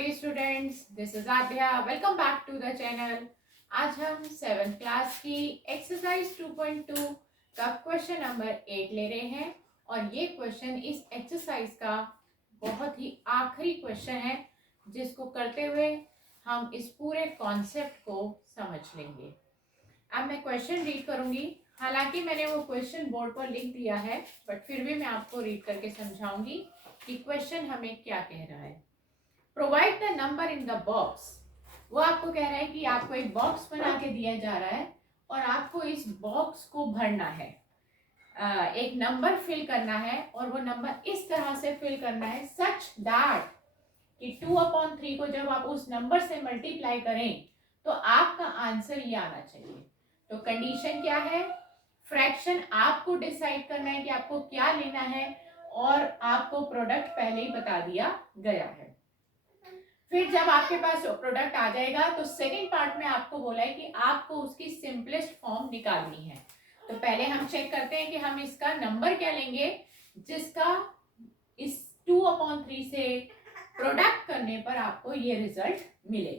lovely students, this is Adya. Welcome back to the channel. आज हम 7th class की exercise 2.2 का question number 8 ले रहे हैं और ये क्वेश्चन इस एक्सरसाइज का बहुत ही आखिरी क्वेश्चन है जिसको करते हुए हम इस पूरे कॉन्सेप्ट को समझ लेंगे। अब मैं क्वेश्चन रीड करूंगी, हालांकि मैंने वो क्वेश्चन बोर्ड पर लिख दिया है बट फिर भी मैं आपको रीड करके समझाऊंगी कि क्वेश्चन हमें क्या कह रहा है। Provide the number in the box. वो आपको कह रहा है कि आपको एक बॉक्स बना के दिया जा रहा है और आपको इस बॉक्स को भरना है, एक नंबर फिल करना है और वो नंबर इस तरह से फिल करना है सच दैट कि 2/3 को जब आप उस नंबर से मल्टीप्लाई करें तो आपका आंसर ये आना चाहिए। तो कंडीशन क्या है? फ्रैक्शन आपको डिसाइड करना है कि आपको क्या लेना है और आपको प्रोडक्ट पहले ही बता दिया गया है। फिर जब आपके पास प्रोडक्ट आ जाएगा तो सेकंड पार्ट में आपको बोला है कि आपको उसकी सिंपलेस्ट फॉर्म निकालनी है। तो पहले हम चेक करते हैं कि हम इसका नंबर क्या लेंगे जिसका इस 2/3 से प्रोडक्ट करने पर आपको ये रिजल्ट मिले।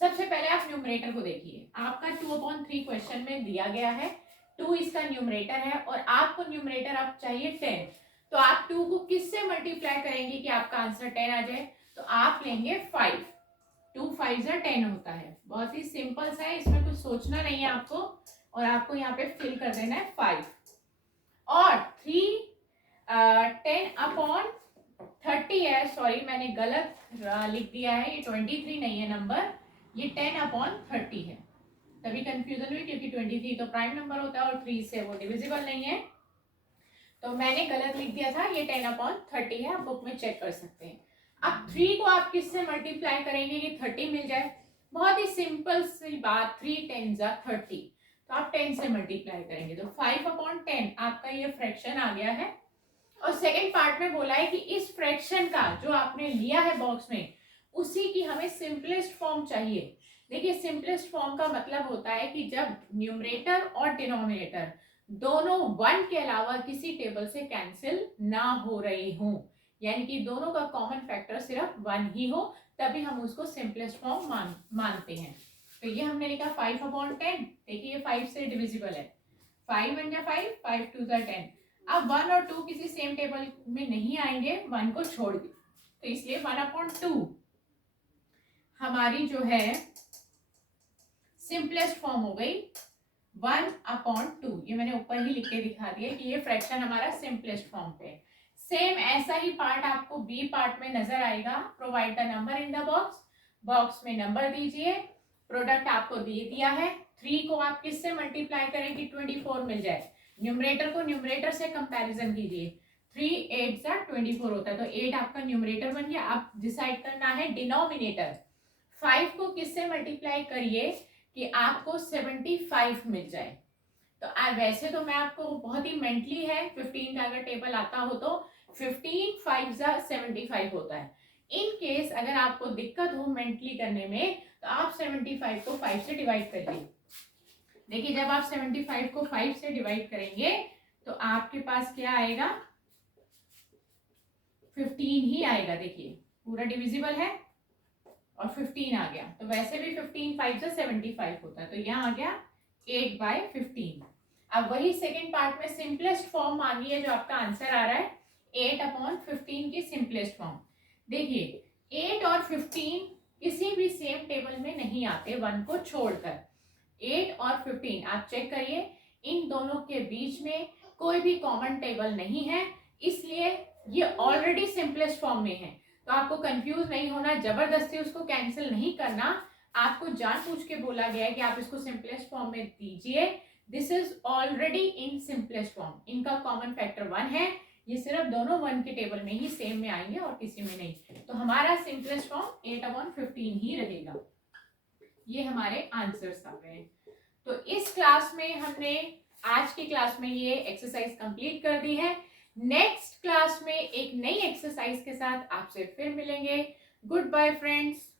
सबसे पहले आप न्यूमरेटर को देखिए, आपका 2/3 क्वेश्चन में दिया गया है, 2 इसका न्यूमरेटर है और आपको न्यूमरेटर अब चाहिए 10। तो आप 2 को किससे मल्टीप्लाई करेंगे कि आपका आंसर 10 आ जाए? तो आप लेंगे 5। 2 5 10 होता है। बहुत ही सिंपल सा है, इसमें कुछ सोचना नहीं है आपको और आपको यहाँ पे फिल कर देना है 5 और 10/30 है। सॉरी मैंने गलत लिख दिया है, ये 23 नहीं है नंबर, ये 10/30 है। तभी कंफ्यूजन हुई क्योंकि 23 तो प्राइम नंबर होता है और 3 से वो डिविजिबल नहीं है, तो मैंने गलत लिख दिया था। ये 10/30 है, आप बुक में चेक कर सकते हैं। अब 3 को आप किससे मल्टीप्लाई करेंगे कि 30 मिल जाए? बहुत ही सिंपल सी बात, 3 10 30, तो आप 10 से मल्टीप्लाई करेंगे तो 5/10 आपका ये फ्रैक्शन आ गया है। और सेकंड पार्ट में बोला है कि इस फ्रैक्शन का जो आपने लिया है बॉक्स में उसी की हमें सिंपलेस्ट फॉर्म चाहिए। देखिए सिंपलेस्ट फॉर्म का मतलब होता है कि जब न्यूमरेटर और डिनोमिनेटर दोनों 1 के अलावा किसी टेबल से कैंसिल ना हो रही हो, यानी कि दोनों का कॉमन फैक्टर सिर्फ 1 ही हो, तभी हम उसको सिंपलेस्ट फॉर्म मानते हैं। तो ये हमने लिखा 5/10। देखिए ये 5 से डिविजिबल है, 5 1 5, 5 2 10। अब 1 और 2 किसी सेम टेबल में नहीं आएंगे, 1 को छोड़ दी, तो इसलिए 1/2 हमारी जो है सिंपलेस्ट फॉर्म हो गई 1/2। ये मैंने ऊपर ही लिख के दिखा दिया कि ये फ्रैक्शन हमारा सिंपलेस्ट फॉर्म पे। सेम ऐसा ही पार्ट आपको बी पार्ट में नजर आएगा। Provide the number in the box. Box में नंबर दीजिए, प्रोडक्ट आपको दे दिया है। 3 को आप किससे मल्टीप्लाई करें कि 24 मिल जाए? न्यूमरेटर को न्यूमरेटर से कंपैरिजन कीजिए, 3 8 24 होता है, तो 8 आपका न्यूमरेटर बन गया। आप डिसाइड करना है डिनोमिनेटर। 5 को किससे मल्टीप्लाई करिए कि आपको 75 मिल जाए। तो वैसे तो मैं आपको बहुत ही मेंटली है, 15 का अगर टेबल आता हो तो 15 5 75 होता है। इन केस अगर आपको दिक्कत हो मेंटली करने में तो आप 75 को 5 से डिवाइड करिए। देखिए जब आप 75 को 5 से डिवाइड करेंगे तो आपके पास क्या आएगा? 15 ही आएगा। देखिए पूरा डिविजिबल है और 15 आ गया, तो वैसे भी 15 5 75 होता है, तो यहाँ आ गया 8/15। अब वही सेकेंड पार्ट में सिंपलेस्ट फॉर्म मानिए जो आपका आंसर आ रहा है 8/15 की सिंपलेस्ट फॉर्म। देखिए 8 और 15 किसी भी सेम टेबल में नहीं आते 1 को छोड़कर। 8 और 15 आप चेक करिए, इन दोनों के बीच में कोई भी कॉमन टेबल नहीं है, इसलिए ये ऑलरेडी सिंपलेस्ट फॉर्म में है। तो आपको कंफ्यूज नहीं होना, जबरदस्ती उसको कैंसिल नहीं करना। आपको जानबूझ के बोला गया है कि आप इसको सिंपलेस्ट फॉर्म में दीजिए। This is already in simplest form. इनका कॉमन फैक्टर 1 है, ये सिर्फ दोनों 1 के टेबल में ही सेम में आएंगे और किसी में नहीं। तो हमारा सिंपलेस्ट फॉर्म 8/15 ही रहेगा। ये हमारे आंसर्स आ गए। तो इस क्लास में हमने आज की क्लास में ये एक्सरसाइज कंप्लीट कर दी है। नेक्स्ट क्लास में एक नई एक्सरसाइज के साथ आपसे फिर मिलेंगे। Good bye friends.